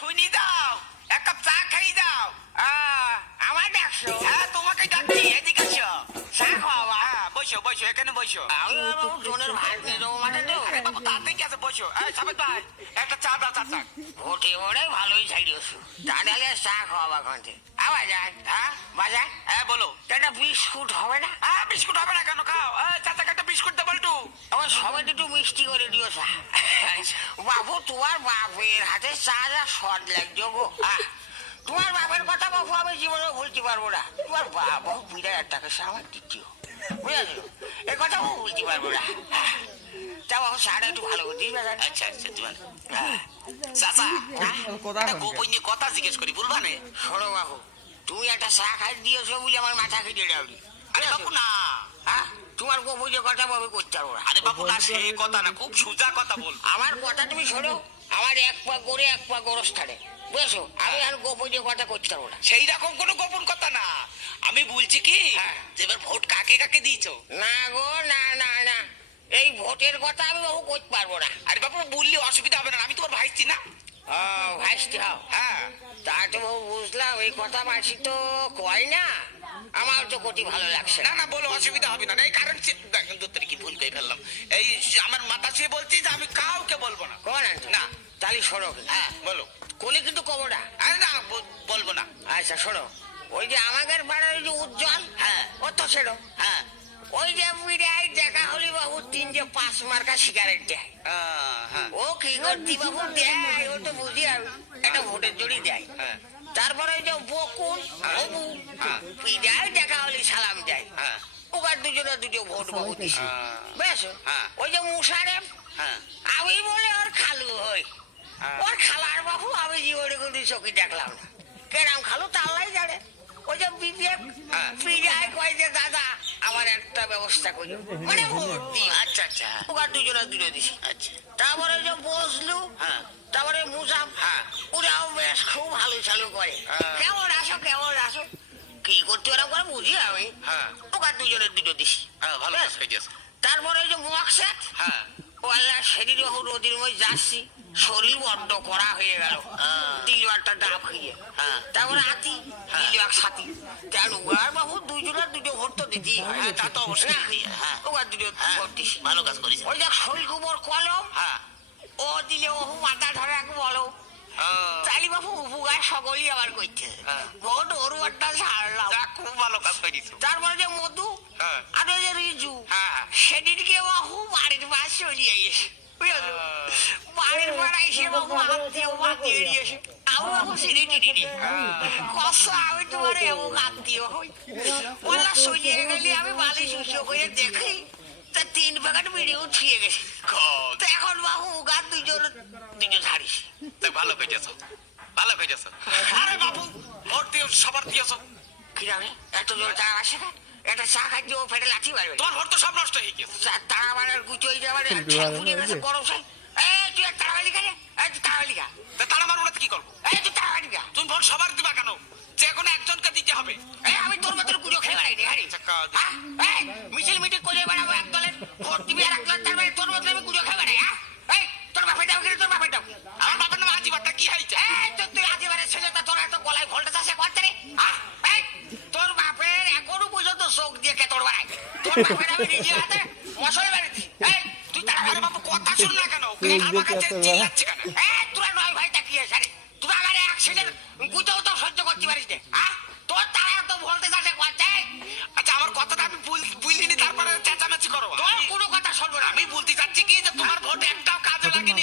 শুনি দাও, এক কাপ চা খাই দাও। আমার ডাকছো? হ্যাঁ, তোমাকে ডাকছি, এদিকে এসো। চা খাওয়া? হ্যাঁ, বসো বসো, এখানে বসো। আমি বাবু জনের ভাত দিয়ে দেবো মানে দেবো। আরে বাবু, তাতে কি আছে, বসো। এই সাবেদ ভাই, একটা চা দাও, চা চা। ভোটে ওরাই ভালোই ছাড়িয়েছো। তাহলে চা খাওয়া খান্তে আবার যান। হ্যাঁ বাজার হ্যাঁ, বলো। একটা বিস্কুট হবে না? হ্যাঁ, বিস্কুট হবে না কেন, খাও। চাচাকে একটা বিস্কুট দে বল্টু। আমার সবাই একটু মিষ্টি করে দিও চা। বাবু তোমার বাপের হাতে চা যা স্বাদ লাগছে গো। তোমার বাপের কথা বাবু আমি জীবনেও ভুলতে পারবো না। তোমার বাবা বিরাট একটা আমার দ্বিতীয়, বুঝেছো? এ কথা বাবু ভুলতে পারবো না। তা বাবু চাটা একটু ভালো করে দিই। আচ্ছা আচ্ছা, দিবেন। চাচা, একটা গোপন নিয়ে কথা জিজ্ঞেস করি, বলবা না? শোনো বাবু, তুমি একটা চা খাই দিয়েছো বলে আমার মাথা কেটে যাবি। আরে বাবু, না। তোমার গোপনীয় কথা বাবু করতে পারবো না। আরে বাবু, না, সে কথা না, খুব সোজা কথা বল। আমার কথা তুমি শোনো। আমার এক পা গড়ে এক পা গোরস্থানে, বুঝেছো? আমি আর গোপনীয় কথা করতে পারবো না। সেই রকম কোনো গোপন কথা না, আমি বলছি কি, যে এবার ভোট কাকে কাকে দিয়েছো? না গো, না না না, এই ভোটের কথা আমি বাবু করতে পারবো না। আরে বাবু, বললে অসুবিধা হবে না, আমি তোমার ভাইছি না। ভাইস্তি হও? হ্যাঁ। তা তো বাবু বুঝলাম, এই কথা মাসি তো কয় না। আমার তো কোটি ভালো লাগছে না না, বলো, অসুবিধা হবে না। এই কারণ দেখেন, তোর কি ভুল করে ফেললাম। এই আমার মাথা ছুঁয়ে বলছি যে আমি কাউকে বলবো না। কোন না। তাহলে শোনো। হ্যাঁ, বলো। কোলে কিন্তু কবো না। আরে না, বলবো না। আচ্ছা শোনো, ওই যে আমাদের পাড়ার ওই যে উজ্জ্বল, হ্যাঁ, ও তো সেরো। হ্যাঁ, ওই যে বিড়াই দেখা হলি বাবু 3 যে 5 মার্কা সিগারেট দেয়। হ্যাঁ, ও কি করতি বাবু দেয়, ও তো বুঝি আমি একটা ভোটের জড়ি দেয়। হ্যাঁ, তারপরে ওই যে বকুল, অবু, হ্যাঁ। বিড়াই দেখা হলি সালাম দেয়। হ্যাঁ, ওকার দুজনে দুটো ভোট বাবু দিছি। বেশ। হ্যাঁ। ওই যে মুশারেফ, হ্যাঁ, আমি বলে ওর খালু হই। হ্যাঁ। ওর খালার বাবু আমি জীবনে কিন্তু চোখে দেখলাম না। কেরাম খালু তা আল্লাহ জানে। ওই যে বিপিএফ হ্যাঁ। বিজয় কয় যে দাদা আমার একটা ব্যবস্থা করি, মানে ভোট দিও। আচ্ছা আচ্ছা, ওকার দুজনে দুটো দিছি। আচ্ছা, তারপরে ওই যে বসলু, হ্যাঁ, তারপরে মুসাম, হ্যাঁ। ওরাও বেশ খুব ভালো চালু করে। হ্যাঁ। কেমন আসো কেমন আসো, কি করতে ওরা করে বুঝি আমি। হ্যাঁ। ওকার দুজনে দুটো দিছি। হ্যাঁ, ভালো কাজ করেছিস। তারপরে ওই যে মকসেদ, হ্যাঁ, ও আল্লাহ সেদিন যখন নদীর মধ্যে যাচ্ছি, শরীর বড্ড করা হয়ে গেল। দিলবারটা ডাব হয়ে। তারপরে হাতি, দিলবাগ সাথী। তেন ওর বাবু দুইজনের দুটো ভোট তো দিতেই হয়। হ্যাঁ, তা তো অবশ্যই। হ্যাঁ, ওর দুটো ভোট দিছি। ভালো কাজ করেছিস। ওই যে শরীর কুমোর কলম, হ্যাঁ, ও দিলে ও মাথা ধরে রাখবো বলো। তাইলে বাবু উপকার সকলই আবার করছে। হ্যাঁ। ভোট ওর একটা ছাড়লাম। যা, খুব ভালো কাজ করেছিস। তারপরে যে মধু, হ্যাঁ। আর ওই যে রিজু, হ্যাঁ। সেদিনকে বাবু বাড়ির পাশ চলিয়ে গেছে, বুঝেছো? বাড়ির পাড়ায় এসে বাবু আত্মীয় বাতিয়ে দিয়েছে। আমি বাবু সিঁড়ি টিড়ি নি কষ্ট, আমি তোমার এমন আত্মীয় হই। বললা চলিয়ে গেলে আমি বালি শুষো করে দেখি, তা 3 প্যাকেট বিড়িও ছুঁয়ে গেছে। তো এখন বাবু গাছ দুজন ছাড়িস। তাই ভালো করেছিস, ভালো করেছিস। আরে বাবু, ভোট দিও, সবার দিয়েছ। কিরামে এত জোর তারা আসে না? একটা চা খাইতে ও ফেটে লাঠি মারবে। তোমার ভোট তো সব নষ্ট হয়ে গেছে। তারা মারার গুচো হয়ে যাবে, ফুরিয়ে গেছে গরম চাই। তুই তাড়াবাড়ি খালে, তুই তাড়াবাড়ি খা। তা তারা মারবো না, কি করবো? তুই তাড়াবাড়ি খা। তুমি ভোট সবার দিবা কেন? যে কোনো একজনকে দিতে হবে। আমি তোর মতো গুজো খেয়ে বেড়াই রে। মিছিল মিটিং করে বেড়াবো এক দলের, ভোট দিবি আর এক দলের, তার মানে তোর মতো আমি গুজো খেয়ে বেড়াই। তোর বাপের দাও কিনা, তোর বাপের দাও। আমার বাবার নাম আজিবারটা, কি হয়েছে? তুই আজিবারের ছেলে, তা তোর এত গলায় ভোল্টেজ আছে করতে রে। তোর বাপের এখনো পর্যন্ত চোখ দিয়ে কেতর বেড়াই। তোর বাপের আমি নিজে হাতে মশাই বেড়েছি। তুই তাড়াতাড়ি বাবু কথা শুন না কেন? আমার কাছে চিল্লাচ্ছি কেন? তোরা নয় ভাই তাকিয়ে সারে, তুই আমার অ্যাক্সিডেন্ট গুজোও তো সহ্য করতে পারিস না। তোর তারা এত ভোল্টেজ আছে করতে। আচ্ছা, আমার কথাটা আমি বুঝলিনি, তারপরে চেঁচামেচি করো। তোর কোনো কথা শুনবো না। আমি বলতে চাচ্ছি কি, যে তোমার ভোট একটাও কাজে লাগেনি।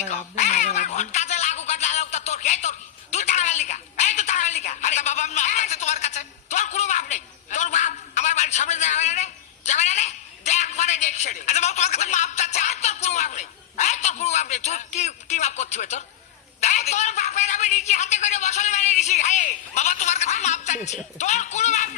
আমার ভোট কাজে লাগুক আর না লাগুক তা তোর কে? তোর তুই তাড়াতাড়ি লিখা, তুই তাড়াতাড়ি লিখা। আরে বাবা, আমি মাপ আছে তোমার কাছে। তোর কোনো বাপ নেই। তোর বাপ আমার বাড়ির সামনে যাবে না রে, যাবে না রে, দেখ মানে দেখছে রে। আচ্ছা বাবু, তোমার কাছে মাপ চাচ্ছে। তোর কোনো বাপ নেই, তোর কোনো বাপ নেই। তুই কি বাপ করতে হবে তোর? তোর বাপের আমি নিজে হাতে করে বসল বানিয়ে দিছি। বাবা, তোমার কাছে মাপ চাচ্ছি। তোর কোনো বাপ